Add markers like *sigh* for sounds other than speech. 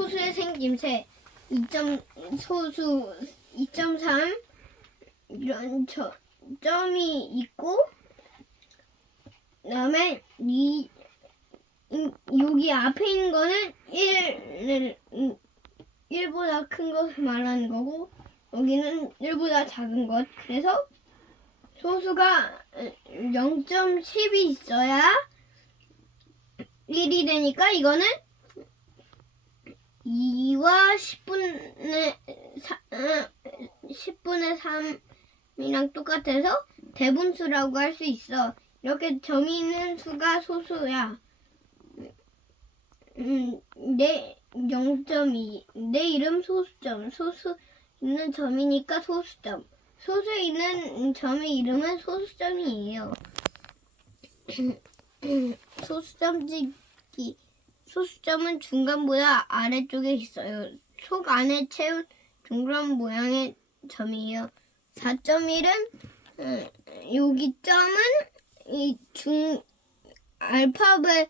소수의 생김새 2점 소수 2.3 이런 저, 점이 있고 그다음에 이 음, 여기 앞에 있는 거는 1, 1보다 큰 것을 말하는 거고 여기는 1보다 작은 것. 그래서 소수가 0.10이 있어야 1이 되니까 이거는 2와 10분의 4, 10분의 3이랑 똑같아서 대분수라고 할 수 있어. 이렇게 점이 있는 수가 소수야. 음, 내 0.2. 내 이름 소수점. 소수 있는 점이니까 소수점. 소수 있는 점의 이름은 소수점이에요. *clears throat* 소수점 찍기. 소수점은 중간보다 아래쪽에 있어요. 속 안에 채운 동그란 모양의 점이에요. 4.1은 음, 여기 점은 이 중 알파벳